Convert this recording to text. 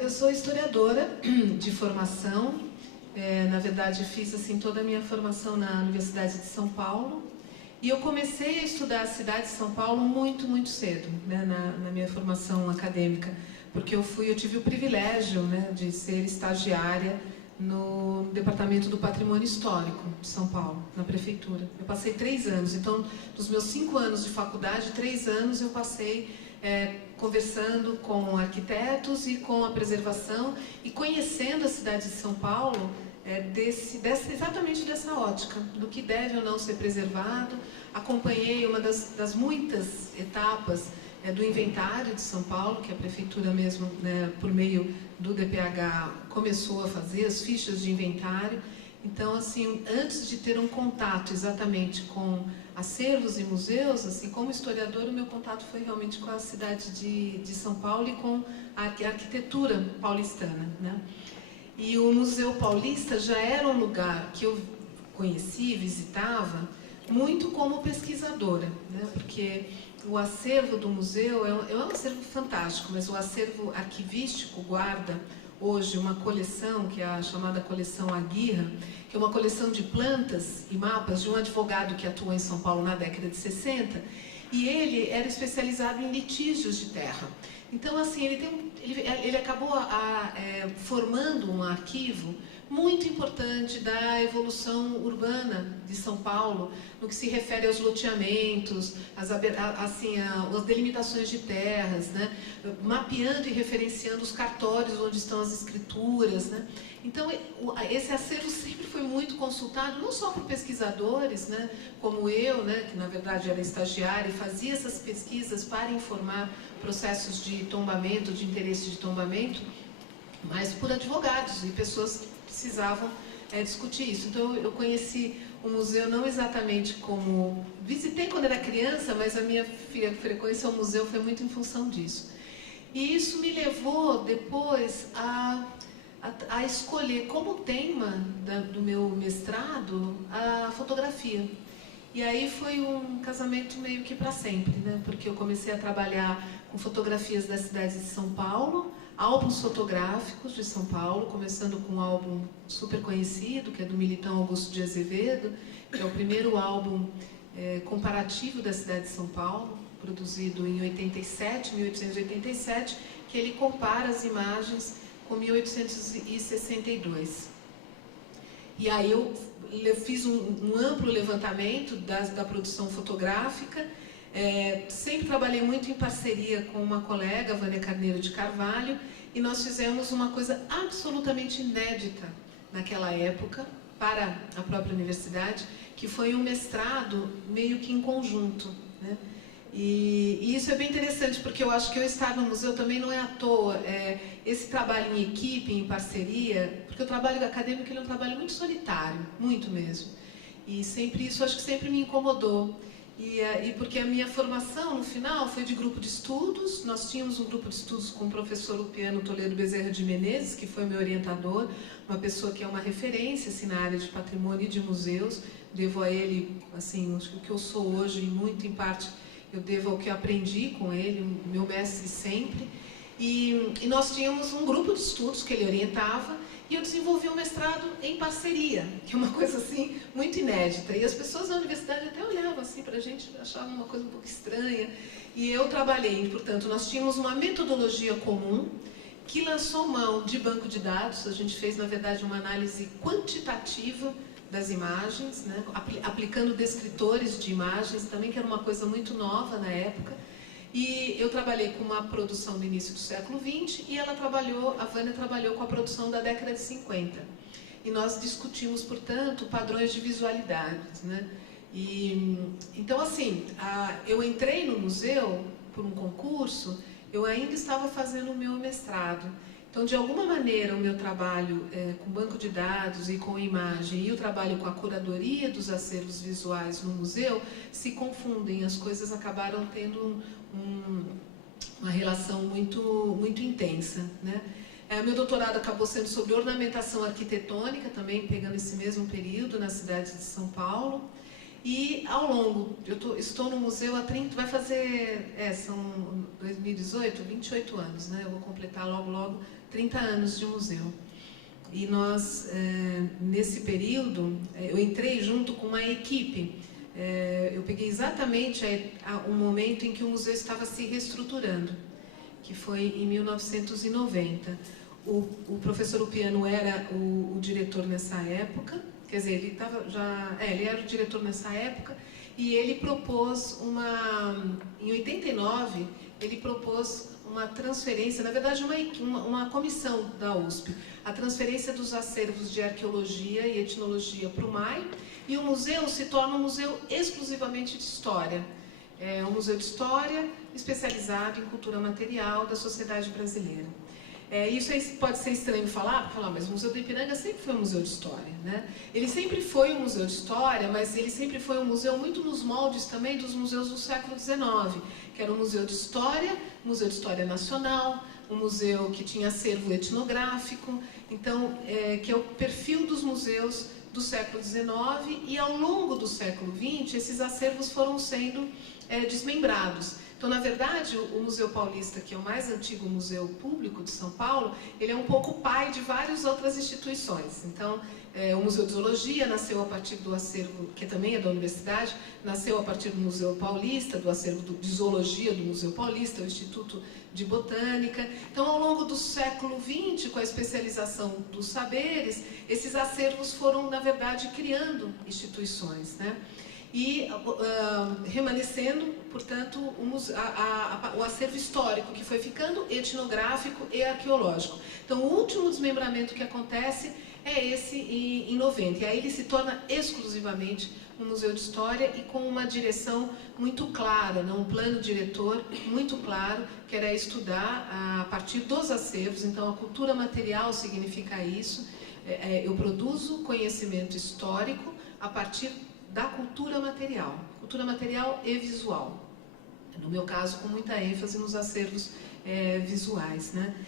Eu sou historiadora de formação, na verdade fiz assim, toda a minha formação na Universidade de São Paulo, e eu comecei a estudar a cidade de São Paulo muito cedo, né, na minha formação acadêmica, porque eu tive o privilégio, né, de ser estagiária no Departamento do Patrimônio Histórico de São Paulo, na Prefeitura. Eu passei 3 anos, então, dos meus 5 anos de faculdade, 3 anos eu passei conversando com arquitetos e com a preservação e conhecendo a cidade de São Paulo exatamente dessa ótica, do que deve ou não ser preservado. Acompanhei uma das muitas etapas do inventário de São Paulo, que a Prefeitura mesmo, né, por meio do DPH, começou a fazer, as fichas de inventário. Então, assim, antes de ter um contato exatamente com acervos e museus, assim, como historiador, o meu contato foi realmente com a cidade de São Paulo e com a arquitetura paulistana, né? E o Museu Paulista já era um lugar que eu conheci, visitava, muito como pesquisadora, né? Porque o acervo do museu é um acervo fantástico, mas o acervo arquivístico guarda hoje uma coleção, que é a chamada coleção Aguirra, que é uma coleção de plantas e mapas de um advogado que atuou em São Paulo na década de 60, e ele era especializado em litígios de terra. Então, assim, ele acabou formando um arquivo muito importante da evolução urbana de São Paulo, no que se refere aos loteamentos, as delimitações de terras, né? Mapeando e referenciando os cartórios onde estão as escrituras, né? Então, esse acervo sempre foi muito consultado, não só por pesquisadores, né, como eu, né, que na verdade era estagiária e fazia essas pesquisas para informar processos de tombamento, de interesse de tombamento, mas por advogados e pessoas que precisavam discutir isso. Então, eu conheci o museu não exatamente como... Visitei quando era criança, mas a minha frequência ao museu foi muito em função disso. E isso me levou depois a escolher como tema do meu mestrado a fotografia. E aí foi um casamento meio que para sempre, né? Porque eu comecei a trabalhar com fotografias da cidade de São Paulo, álbuns fotográficos de São Paulo, começando com um álbum super conhecido, que é do Militão Augusto de Azevedo, que é o primeiro álbum comparativo da cidade de São Paulo, produzido em 1887, que ele compara as imagens com 1862. E aí eu fiz um amplo levantamento da produção fotográfica, sempre trabalhei muito em parceria com uma colega, Vânia Carneiro de Carvalho, e nós fizemos uma coisa absolutamente inédita naquela época, para a própria universidade, que foi um mestrado meio que em conjunto, né? E isso é bem interessante, porque eu acho que eu estar no museu também não é à toa. Esse trabalho em equipe, em parceria, porque o trabalho acadêmico ele é um trabalho muito solitário, muito mesmo. E sempre isso acho que sempre me incomodou. E porque a minha formação, no final, foi de grupo de estudos. Nós tínhamos um grupo de estudos com o professor Lupiano Toledo Bezerra de Menezes, que foi meu orientador, uma pessoa que é uma referência assim, na área de patrimônio e de museus. Devo a ele, assim, o que eu sou hoje, muito em parte, eu devo ao que eu aprendi com ele, meu mestre sempre. E nós tínhamos um grupo de estudos que ele orientava, e eu desenvolvi um mestrado em parceria, que é uma coisa assim muito inédita. E as pessoas da universidade até olhavam assim para a gente, achavam uma coisa um pouco estranha. E eu trabalhei, portanto, nós tínhamos uma metodologia comum que lançou mão de banco de dados. A gente fez, na verdade, uma análise quantitativa das imagens, né, aplicando descritores de imagens também, que era uma coisa muito nova na época. E eu trabalhei com uma produção do início do século XX e a Vânia trabalhou com a produção da década de 50. E nós discutimos, portanto, padrões de visualidade, né? Então, assim, eu entrei no museu por um concurso, eu ainda estava fazendo o meu mestrado. Então, de alguma maneira, o meu trabalho com banco de dados e com imagem e o trabalho com a curadoria dos acervos visuais no museu se confundem. As coisas acabaram tendo uma relação muito intensa, né? Meu doutorado acabou sendo sobre ornamentação arquitetônica, também pegando esse mesmo período na cidade de São Paulo. E ao longo, estou no museu há 30, são 2018, 28 anos, né? Eu vou completar logo 30 anos de museu. E nós, nesse período, eu entrei junto com uma equipe. Eu peguei exatamente o momento em que o museu estava se reestruturando, que foi em 1990. O professor Upiano era o diretor nessa época, quer dizer, ele era o diretor nessa época, e ele propôs em 89, ele propôs uma transferência, na verdade uma comissão da USP, a transferência dos acervos de arqueologia e etnologia para o MAI, e o museu se torna um museu exclusivamente de história. É um museu de história especializado em cultura material da sociedade brasileira. Isso pode ser estranho falar, mas o Museu do Ipiranga sempre foi um museu de história, né? Ele sempre foi um museu de história, mas ele sempre foi um museu muito nos moldes também dos museus do século XIX, que era um museu de história nacional, um museu que tinha acervo etnográfico, então, que é o perfil dos museus do século XIX, e ao longo do século XX, esses acervos foram sendo desmembrados. Então, na verdade, o Museu Paulista, que é o mais antigo museu público de São Paulo, ele é um pouco pai de várias outras instituições. Então, o Museu de Zoologia nasceu a partir do acervo, que também é da universidade, nasceu a partir do Museu Paulista, do acervo de Zoologia do Museu Paulista, o Instituto de Botânica. Então, ao longo do século XX, com a especialização dos saberes, esses acervos foram, na verdade, criando instituições, né? E remanescendo, portanto, o acervo histórico, que foi ficando etnográfico e arqueológico. Então, o último desmembramento que acontece é esse em 90, e aí ele se torna exclusivamente um museu de história e com uma direção muito clara, um plano diretor muito claro, que era estudar a partir dos acervos. Então, a cultura material significa isso. Eu produzo conhecimento histórico a partir da cultura material e visual. No meu caso, com muita ênfase nos acervos visuais, né?